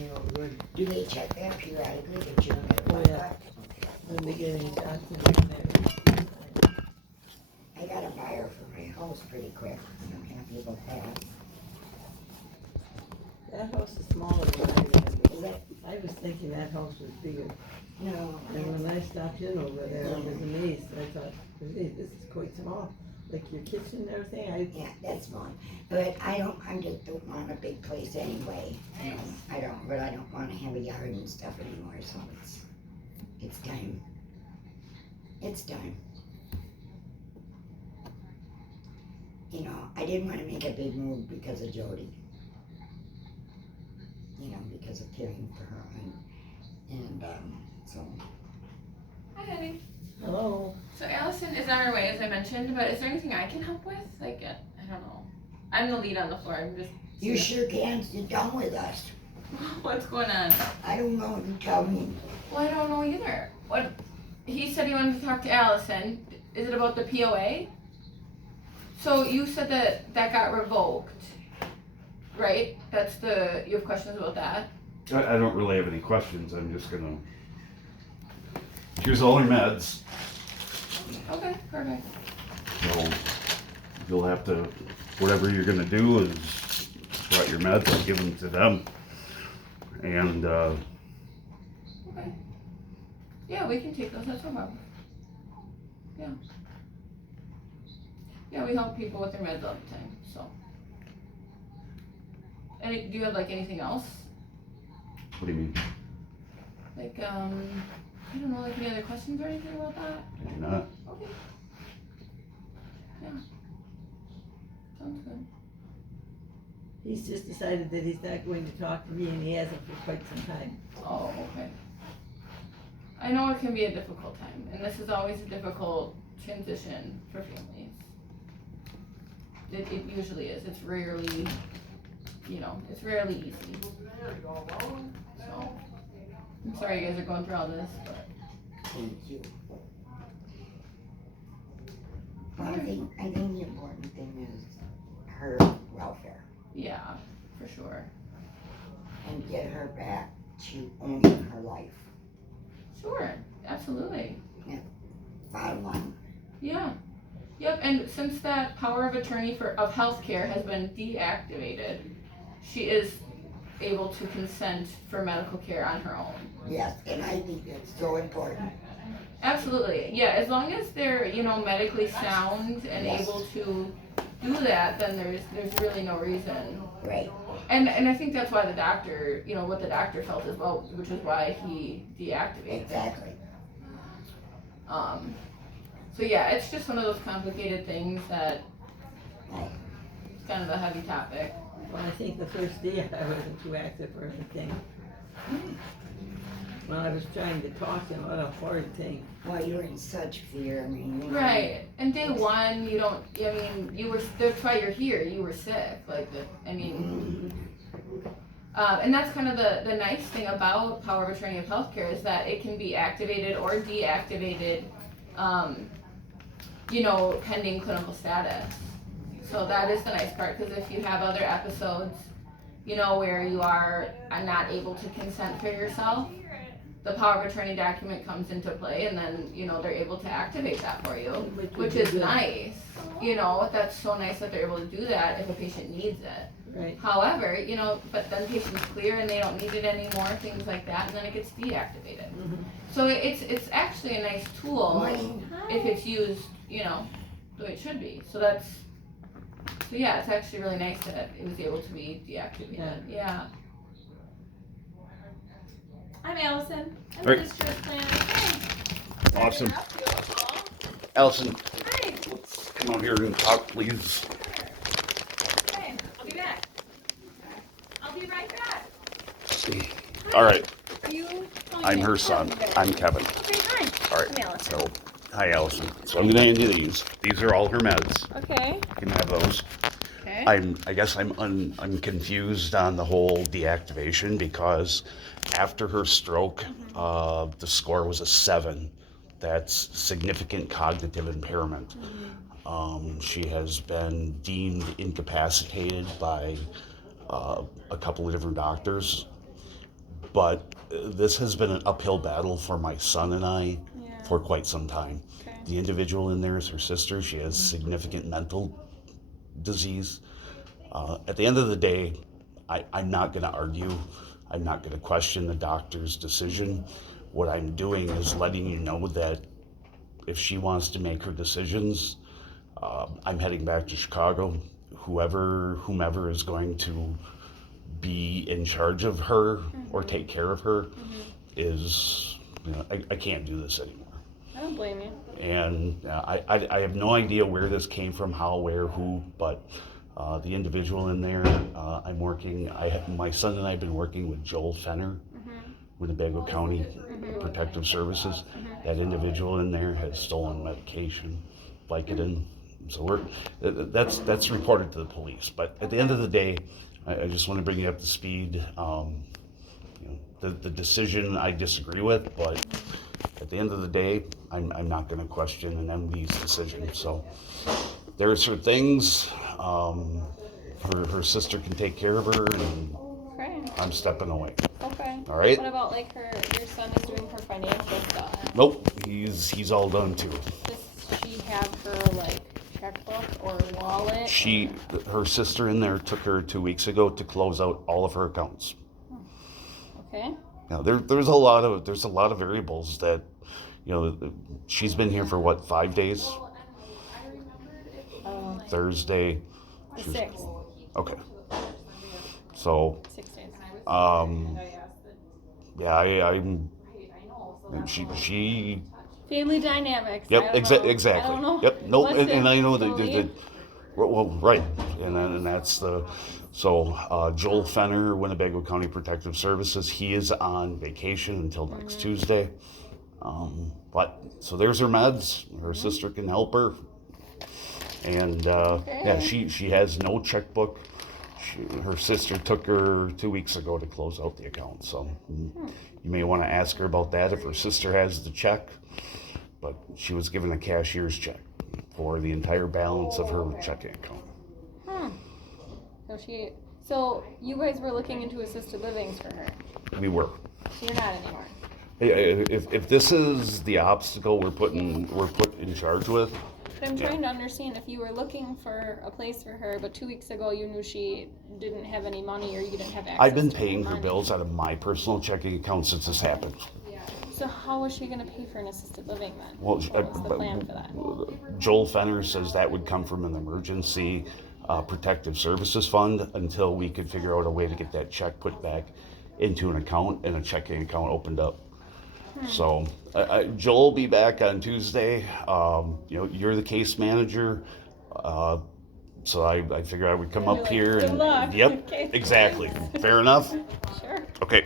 everything all good. Do they check that periodically to check that? Oh, yeah. In the beginning, doctor, I got a buyer for my house pretty quick. I'm happy about that. that house is smaller than I remember. Is that, I was thinking that house was bigger. no, And when I stopped in over there, I was amazed. I thought, "Hey, this is quite small. Like your kitchen and everything, yeah, that's fine. But I just don't want a big place anyway. You know, but I don't wanna have a yard and stuff anymore, so it's time. It's time. You know, I didn't wanna make a big move because of Jody. You know, because of caring for her and so. Hi, honey. hello. So Allison is on her way, as I mentioned, but is there anything I can help with? Like, I don't know. I'm the lead on the floor. I'm just. You sure can sit down with us. What's going on? I don't know, you tell me. Well, I don't know either. What? He said he wanted to talk to Allison. Is it about the POA? So you said that got revoked, right? You have questions about that? I don't really have any questions. I'm just gonna. Here's all your meds. Okay, perfect. So you'll have to, whatever you're gonna do is throw out your meds. I'll give them to them. And Okay. Yeah, we can take those. That's no problem. Yeah. Yeah, we help people with their meds all the time. So. Do you have like anything else? what do you mean? Like I don't know, like any other questions or anything about that? I do not. Okay. Yeah. Sounds good. He's just decided that he's not going to talk to me, and he hasn't for quite some time. Oh, okay. I know it can be a difficult time, and this is always a difficult transition for families. It usually is. It's rarely, it's rarely easy. So, I'm sorry you guys are going through all this, but. Thank you. Well, I think the important thing is her welfare Yeah, for sure. and get her back to owning her life. Sure, absolutely. Bottom line. Yeah. Yep, and since that power of attorney of healthcare has been deactivated, she is able to consent for medical care on her own. Yes, and I think that's so important. Absolutely. Yeah, as long as they're, medically sound and Yes. able to do that, then there's really no reason. Right. And I think that's why the doctor, what the doctor felt as well, which is why he deactivated. Exactly. So yeah, it's just one of those complicated things that Right. it's kind of a heavy topic. Well, I think the first day I wasn't too active or anything. When I was trying to talk to him, what a horrid thing. Well, you were in such fear. I mean, you know. Right. And day one, that's why you're here. You were sick. And that's kind of the nice thing about power of attorney of healthcare is that it can be activated or deactivated, pending clinical status. So that is the nice part, because if you have other episodes, where you are not able to consent for yourself, the power of attorney document comes into play, and then, they're able to activate that for you, which is nice. That's so nice that they're able to do that if a patient needs it. Right. However, but then patients clear and they don't need it anymore, things like that, and then it gets deactivated. Mhm. So it's actually a nice tool Money. if it's used, the way it should be. So yeah, it's actually really nice that it was able to be deactivated. Yeah. I'm Allison. I'm Hey. the district planner. Hey. Awesome. Hi. Allison, Hi. let's come out here and talk, please. Hey, I'll be back. I'll be right back. All right, Are you calling I'm me? her son. I'm Kevin. Okay, hi. All I'm right, Allison. so, hi Allison. So I'm gonna hand you these. These are all her meds. Okay. You can have those. Okay. I guess I'm confused on the whole deactivation because after her stroke, the score was a 7. That's significant cognitive impairment. She has been deemed incapacitated by a couple of different doctors. but this has been an uphill battle for my son and I Yeah. for quite some time. Okay. The individual in there is her sister. She has significant mental disease. At the end of the day, I'm not going to argue. I'm not going to question the doctor's decision. What I'm doing is letting you know that if she wants to make her decisions, I'm heading back to Chicago. Whomever is going to be in charge of her or take care of her is, I can't do this anymore. I don't blame you. And I have no idea where this came from, how, where, who, but the individual in there, my son and I have been working with Joel Fenner, Winnebago County Protective Services. That individual in there has stolen medication, Vicodin. So that's reported to the police. But at the end of the day, I just want to bring you up to speed. The decision I disagree with, but at the end of the day, I'm not going to question an MD's decision. So there's her things. Her sister can take care of her, and Okay. I'm stepping away. Okay. All right. What about like your son is doing her financial stuff? Nope, he's all done too. Does she have her like checkbook or wallet? Her sister in there took her 2 weeks ago to close out all of her accounts. Okay. Now there's a lot of variables that, she's been here for what, 5 days? Thursday. The she was- 6th. Okay. So 6 days. yeah, I'm. She. Family dynamics. I Yep. don't know. Exactly. I don't know. Yep. No, What's and I know totally- well, right, and that's the. So Joel Fenner, Winnebago County Protective Services, he is on vacation until next Tuesday. But so there's her meds. Her sister can help her, and yeah, she has no checkbook. Her sister took her 2 weeks ago to close out the account. So you may want to ask her about that if her sister has the check. But she was given a cashier's check for the entire balance of her checking account. So you guys were looking into assisted livings for her. We were. So you're not anymore. If this is the obstacle we're put in charge with, But I'm trying to understand if you were looking for a place for her, but 2 weeks ago you knew she didn't have any money or you didn't have access I've been to paying her money. bills out of my personal checking account since this happened. So how is she going to pay for an assisted living then? Well, What's the plan for that? Joel Fenner says that would come from an emergency protective services fund until we could figure out a way to get that check put back into an account and a checking account opened up. So Joel will be back on Tuesday. You're the case manager. So I figured I would come You're up like, here "Good and luck." yep, Okay. exactly. Fair enough. Sure. Okay.